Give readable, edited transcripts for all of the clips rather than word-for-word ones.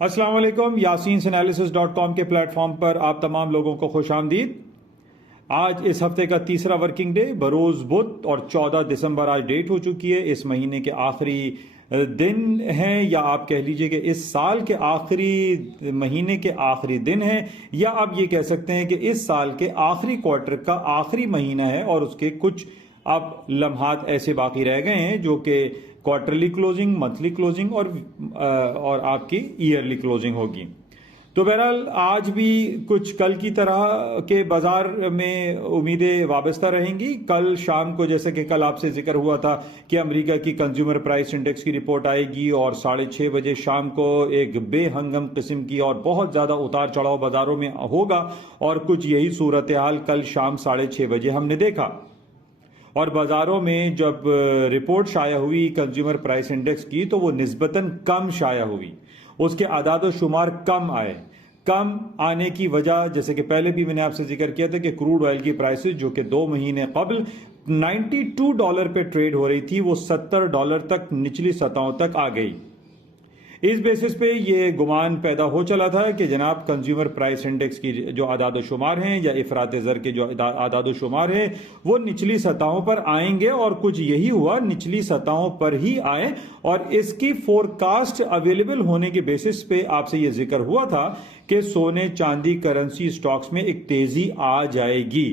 अस्सलाम वालेकुम। YasinSanalysis.com के प्लेटफॉर्म पर आप तमाम लोगों को खुश आमदीद। आज इस हफ्ते का तीसरा वर्किंग डे बरोज़ बुध और 14 दिसंबर आज डेट हो चुकी है। इस महीने के आखिरी दिन हैं, या आप कह लीजिए कि इस साल के आखिरी महीने के आखिरी दिन हैं, या आप ये कह सकते हैं कि इस साल के आखिरी क्वार्टर का आखिरी महीना है और उसके कुछ अब लम्हात ऐसे बाकी रह गए हैं जो कि क्वार्टरली क्लोजिंग, मंथली क्लोजिंग और आपकी ईयरली क्लोजिंग होगी। तो बहरहाल आज भी कुछ कल की तरह के बाजार में उम्मीदें वाबस्ता रहेंगी। कल शाम को, जैसे कि कल आपसे जिक्र हुआ था कि अमेरिका की कंज्यूमर प्राइस इंडेक्स की रिपोर्ट आएगी और 6:30 बजे शाम को एक बेहंगम किस्म की और बहुत ज्यादा उतार चढ़ाव बाजारों में होगा, और कुछ यही सूरत हाल कल शाम 6:30 बजे हमने देखा। और बाजारों में जब रिपोर्ट शाया हुई कंज्यूमर प्राइस इंडेक्स की, तो वो निस्बतन कम शाया हुई, उसके आदाद शुमार कम आए। कम आने की वजह, जैसे कि पहले भी मैंने आपसे जिक्र किया था कि क्रूड ऑयल की प्राइसेस जो कि 2 महीने कबल $92 पे ट्रेड हो रही थी, वो $70 तक निचली सतहों तक आ गई। इस बेसिस पे ये गुमान पैदा हो चला था कि जनाब कंज्यूमर प्राइस इंडेक्स की जो आदाद शुमार हैं या इफरात ज़र के जो आदाद शुमार हैं वो निचली सतहों पर आएंगे, और कुछ यही हुआ, निचली सतहों पर ही आए। और इसकी फोरकास्ट अवेलेबल होने के बेसिस पे आपसे ये जिक्र हुआ था कि सोने, चांदी, करेंसी स्टॉक्स में एक तेजी आ जाएगी।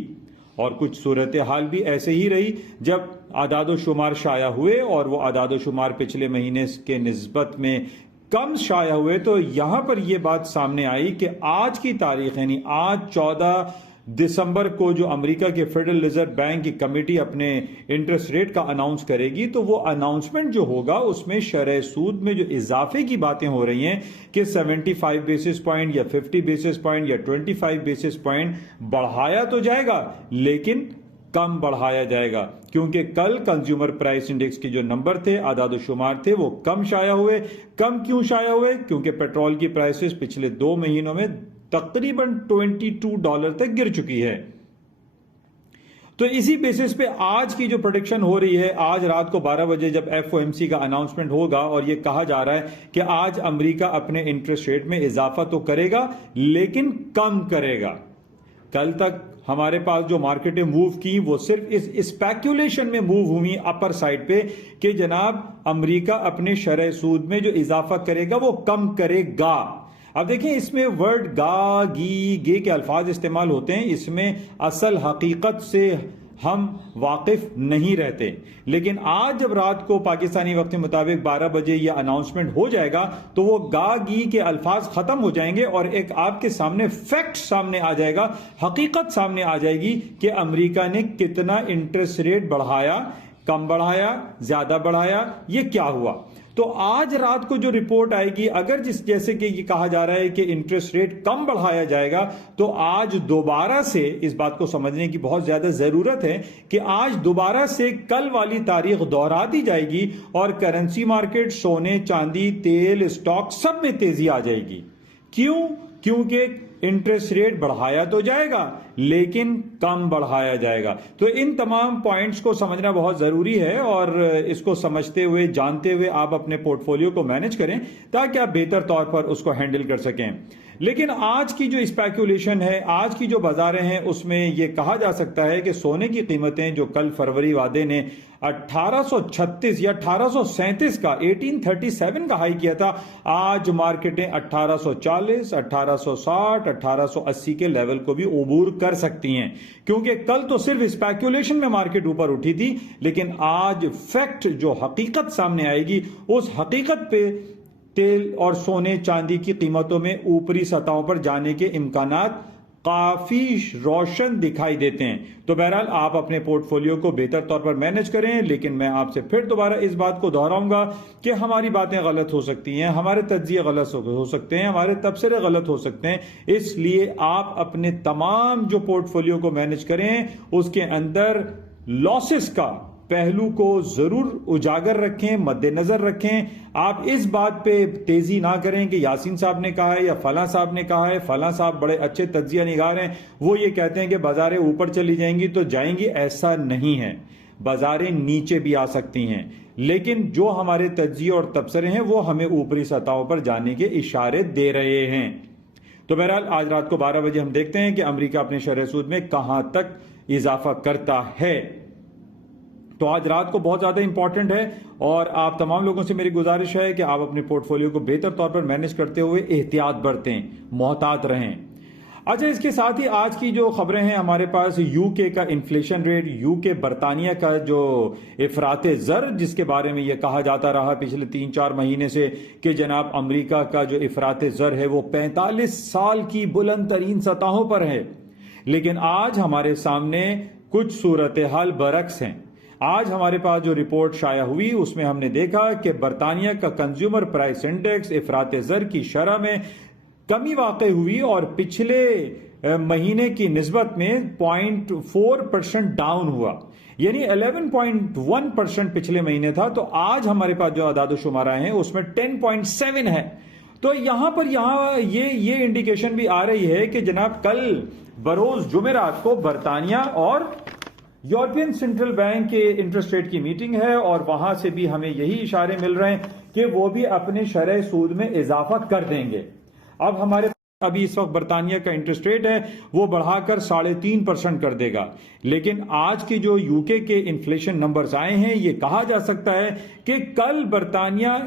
और कुछ सूरत हाल भी ऐसे ही रही। जब आदाद शुमार शाया हुए और वो आदाद शुमार पिछले महीने के निस्बत में कम शाया हुए, तो यहां पर यह बात सामने आई कि आज की तारीख, यानी आज 14 दिसंबर को जो अमेरिका के फेडरल रिजर्व बैंक की कमेटी अपने इंटरेस्ट रेट का अनाउंस करेगी, तो वो अनाउंसमेंट जो होगा उसमें शरह सूद में जो इजाफे की बातें हो रही हैं कि 75 बेसिस पॉइंट या 50 बेसिस पॉइंट या 25 बेसिस पॉइंट बढ़ाया तो जाएगा, लेकिन कम बढ़ाया जाएगा। क्योंकि कल कंज्यूमर प्राइस इंडेक्स के जो नंबर थे, आदाद शुमार थे, वो कम शाया हुए। कम क्यों शाया हुए? क्योंकि पेट्रोल की प्राइसेस पिछले 2 महीनों में तकरीबन $22 तक गिर चुकी है। तो इसी बेसिस पे आज की जो प्रेडिक्शन हो रही है, आज रात को 12 बजे जब FOMC का अनाउंसमेंट होगा, और ये कहा जा रहा है कि आज अमेरिका अपने इंटरेस्ट रेट में इजाफा तो करेगा लेकिन कम करेगा। कल तक हमारे पास जो मार्केटें मूव की वो सिर्फ इस स्पेक्यूलेशन में मूव हुई अपर साइड पे कि जनाब अमेरिका अपने शरह सूद में जो इजाफा करेगा वो कम करेगा। अब देखें, इसमें वर्ड गा, गी, गे के अल्फाज इस्तेमाल होते हैं, इसमें असल हकीकत से हम वाकिफ नहीं रहते। लेकिन आज जब रात को पाकिस्तानी वक्त के मुताबिक 12 बजे यह अनाउंसमेंट हो जाएगा, तो वो गा, गी के अल्फाज खत्म हो जाएंगे और एक आपके सामने फैक्ट सामने आ जाएगा, हकीकत सामने आ जाएगी कि अमेरिका ने कितना इंटरेस्ट रेट बढ़ाया, कम बढ़ाया, ज्यादा बढ़ाया, ये क्या हुआ। तो आज रात को जो रिपोर्ट आएगी, अगर जैसे कि ये कहा जा रहा है कि इंटरेस्ट रेट कम बढ़ाया जाएगा, तो आज दोबारा से इस बात को समझने की बहुत ज्यादा जरूरत है कि आज दोबारा से कल वाली तारीख दोहरा दी जाएगी और करेंसी मार्केट, सोने, चांदी, तेल, स्टॉक सब में तेजी आ जाएगी। क्यों? क्योंकि इंटरेस्ट रेट बढ़ाया तो जाएगा लेकिन कम बढ़ाया जाएगा। तो इन तमाम पॉइंट्स को समझना बहुत जरूरी है, और इसको समझते हुए, जानते हुए आप अपने पोर्टफोलियो को मैनेज करें ताकि आप बेहतर तौर पर उसको हैंडल कर सकें। लेकिन आज की जो स्पेकुलेशन है, आज की जो बाजारें हैं, उसमें यह कहा जा सकता है कि सोने की कीमतें जो कल फरवरी वादे ने 1836 या 1837 का 1837 का हाई किया था, आज मार्केटें 1840, 1860, 1880 के लेवल को भी अबूर कर सकती हैं। क्योंकि कल तो सिर्फ स्पेकुलेशन में मार्केट ऊपर उठी थी, लेकिन आज फैक्ट जो हकीकत सामने आएगी, उस हकीकत पे तेल और सोने, चांदी की कीमतों में ऊपरी सतहों पर जाने के इम्कानात काफी रोशन दिखाई देते हैं। तो बहरहाल आप अपने पोर्टफोलियो को बेहतर तौर पर मैनेज करें। लेकिन मैं आपसे फिर दोबारा इस बात को दोहराऊंगा कि हमारी बातें गलत हो सकती हैं, हमारे तज्जिए गलत हो सकते हैं, हमारे तबसरे गलत हो सकते हैं। इसलिए आप अपने तमाम जो पोर्टफोलियो को मैनेज करें, उसके अंदर लॉसेस का पहलू को जरूर उजागर रखें, मद्देनजर रखें। आप इस बात पे तेजी ना करें कि यासीन साहब ने कहा है या फलां साहब ने कहा है, फलां साहब बड़े अच्छे तज्जिया निगार हैं, वो ये कहते हैं कि बाजारें ऊपर चली जाएंगी तो जाएंगी। ऐसा नहीं है, बाजारें नीचे भी आ सकती हैं। लेकिन जो हमारे तज्जिए और तबसरे हैं वो हमें ऊपरी सतहों पर जाने के इशारे दे रहे हैं। तो बहरहाल आज रात को 12 बजे हम देखते हैं कि अमेरिका अपने शरह सूद में कहां तक इजाफा करता है। तो आज रात को बहुत ज्यादा इंपॉर्टेंट है और आप तमाम लोगों से मेरी गुजारिश है कि आप अपने पोर्टफोलियो को बेहतर तौर पर मैनेज करते हुए एहतियात बरतें, मोहतात रहें। अच्छा, इसके साथ ही आज की जो खबरें हैं हमारे पास, यूके का इन्फ्लेशन रेट, यूके बरतानिया का जो इफराते ज़र जिसके बारे में यह कहा जाता रहा पिछले 3-4 महीने से कि जनाब अमेरिका का जो इफराते ज़र है वो 45 साल की बुलंद तरीन सतहों पर है, लेकिन आज हमारे सामने कुछ सूरत हाल बरक्स हैं। आज हमारे पास जो रिपोर्ट शाया हुई उसमें हमने देखा कि बरतानिया का कंज्यूमर प्राइस इंडेक्स इफराते ज़र की शरह में कमी वाक़ई हुई और पिछले महीने की निस्बत में 0.4% डाउन हुआ, यानी 11.1% पिछले महीने था। तो आज हमारे पास जो आदाद-ओ-शुमारा हैं उसमें 10.7 है। तो यहां पर ये इंडिकेशन भी आ रही है कि जनाब कल बरोज जुमेरात को बरतानिया और यूरोपियन सेंट्रल बैंक के इंटरेस्ट रेट की मीटिंग है और वहां से भी हमें यही इशारे मिल रहे हैं कि वो भी अपने शरह सूद में इजाफा कर देंगे। अब हमारे अभी इस वक्त बरतानिया का इंटरेस्ट रेट है वो बढ़ाकर 3.5% कर देगा, लेकिन आज की जो यूके के इन्फ्लेशन नंबर्स आए हैं ये कहा जा सकता है कि कल बरतानिया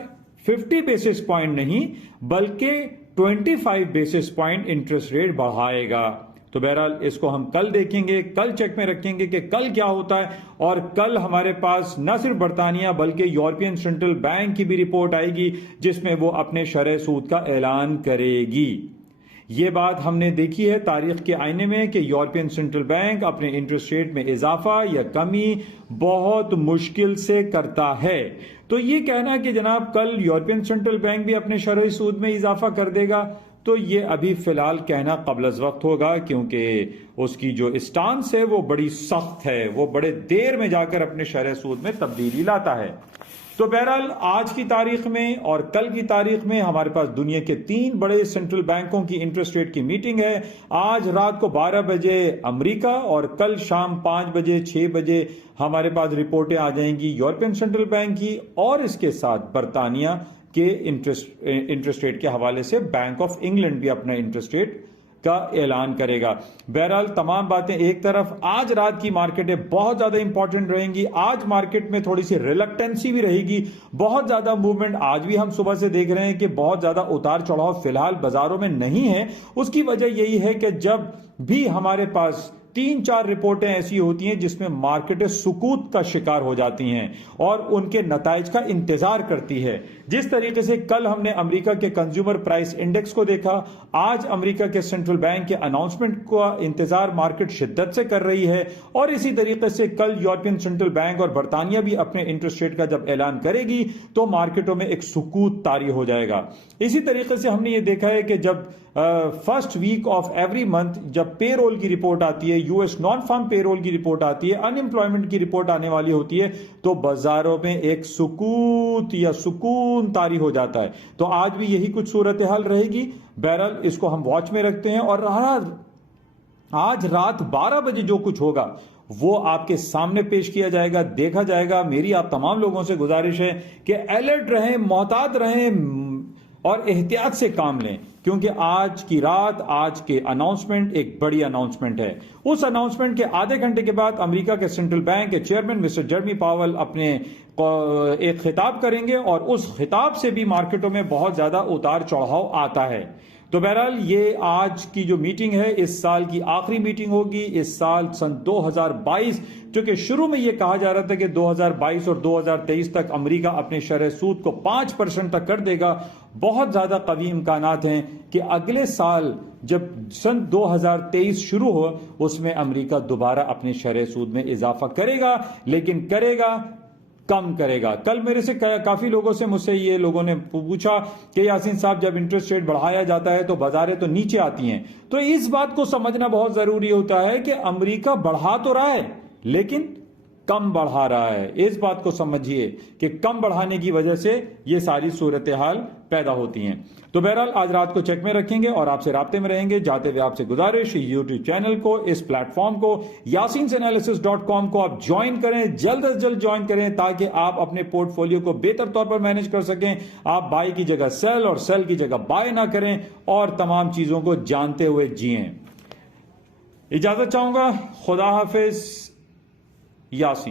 50 बेसिस पॉइंट नहीं बल्कि 25 बेसिस पॉइंट इंटरेस्ट रेट बढ़ाएगा। तो बहरहाल इसको हम कल देखेंगे, कल चेक में रखेंगे कि कल क्या होता है। और कल हमारे पास न सिर्फ बरतानिया बल्कि यूरोपियन सेंट्रल बैंक की भी रिपोर्ट आएगी जिसमें वो अपने शरह सूद का ऐलान करेगी। ये बात हमने देखी है तारीख के आईने में कि यूरोपियन सेंट्रल बैंक अपने इंटरेस्ट रेट में इजाफा या कमी बहुत मुश्किल से करता है। तो ये कहना कि जनाब कल यूरोपियन सेंट्रल बैंक भी अपने शरह सूद में इजाफा कर देगा, तो ये अभी फिलहाल कहना कबल वक्त होगा, क्योंकि उसकी जो स्टांस है वो बड़ी सख्त है, वो बड़े देर में जाकर अपने शरह सूद में तब्दीली लाता है। तो बहरहाल आज की तारीख में और कल की तारीख में हमारे पास दुनिया के 3 बड़े सेंट्रल बैंकों की इंटरेस्ट रेट की मीटिंग है। आज रात को 12 बजे अमेरिका और कल शाम 5 बजे 6 बजे हमारे पास रिपोर्टें आ जाएंगी यूरोपियन सेंट्रल बैंक की, और इसके साथ बरतानिया के इंटरेस्ट रेट के हवाले से बैंक ऑफ इंग्लैंड भी अपना इंटरेस्ट रेट का ऐलान करेगा। बहरहाल तमाम बातें एक तरफ, आज रात की मार्केटें बहुत ज्यादा इंपॉर्टेंट रहेंगी। आज मार्केट में थोड़ी सी रिलक्टेंसी भी रहेगी, बहुत ज्यादा मूवमेंट आज भी हम सुबह से देख रहे हैं कि बहुत ज्यादा उतार चढ़ाव फिलहाल बाजारों में नहीं है। उसकी वजह यही है कि जब भी हमारे पास 3-4 रिपोर्टें ऐसी होती हैं जिसमें मार्केटें सुकूत का शिकार हो जाती हैं और उनके नताइज का इंतजार करती है। जिस तरीके से कल हमने अमेरिका के कंज्यूमर प्राइस इंडेक्स को देखा, आज अमेरिका के सेंट्रल बैंक के अनाउंसमेंट का इंतजार मार्केट शिद्दत से कर रही है, और इसी तरीके से कल यूरोपियन सेंट्रल बैंक और बरतानिया भी अपने इंटरेस्ट रेट का जब ऐलान करेगी तो मार्केटों में एक सुकूत तारी हो जाएगा। इसी तरीके से हमने ये देखा है कि जब first week of every month जब पेरोल की रिपोर्ट आती है, यूएस नॉन फार्म पेरोल की रिपोर्ट आती है, अनएम्प्लॉयमेंट की रिपोर्ट आने वाली होती है, तो बाजारों में एक सुकूत या सुकून तारी हो जाता है। तो आज भी यही कुछ सूरत हाल रहेगी। बहरहाल इसको हम वॉच में रखते हैं और आज रात 12 बजे जो कुछ होगा वो आपके सामने पेश किया जाएगा, देखा जाएगा। मेरी आप तमाम लोगों से गुजारिश है कि अलर्ट रहें, मोहतात रहें और एहतियात से काम लें, क्योंकि आज की रात, आज के अनाउंसमेंट एक बड़ी अनाउंसमेंट है। उस अनाउंसमेंट के आधे घंटे के बाद अमेरिका के सेंट्रल बैंक के चेयरमैन मिस्टर जेरेमी पावेल अपने एक खिताब करेंगे और उस खिताब से भी मार्केटों में बहुत ज्यादा उतार चढ़ाव आता है। तो बहरहाल ये आज की जो मीटिंग है इस साल की आखिरी मीटिंग होगी। इस साल सन 2022, क्योंकि शुरू में ये कहा जा रहा था कि 2022 और 2023 तक अमेरिका अपने शरह सूद को 5% तक कर देगा, बहुत ज्यादा कवी इम्कानात हैं कि अगले साल जब सन 2023 शुरू हो उसमें अमेरिका दोबारा अपने शरह सूद में इजाफा करेगा, लेकिन करेगा कम करेगा। कल मेरे से काफी लोगों से मुझसे ये लोगों ने पूछा कि यासीन साहब जब इंटरेस्ट रेट बढ़ाया जाता है तो बाजारें तो नीचे आती हैं। तो इस बात को समझना बहुत जरूरी होता है कि अमेरिका बढ़ा तो रहा है लेकिन कम बढ़ा रहा है। इस बात को समझिए कि कम बढ़ाने की वजह से ये सारी सूरत हाल पैदा होती हैं। तो बहरहाल आज रात को चेक में रखेंगे और आपसे राब्ते में रहेंगे। जाते हुए आपसे गुजारिश, यूट्यूब चैनल को, इस प्लेटफॉर्म को, yasinanalysis.com को आप ज्वाइन करें, जल्द से जल्द ज्वाइन करें, ताकि आप अपने पोर्टफोलियो को बेहतर तौर पर मैनेज कर सकें। आप बाई की जगह सेल और सेल की जगह बाय ना करें और तमाम चीजों को जानते हुए जिएं। इजाजत चाहूंगा। खुदा हाफिज। यासीन।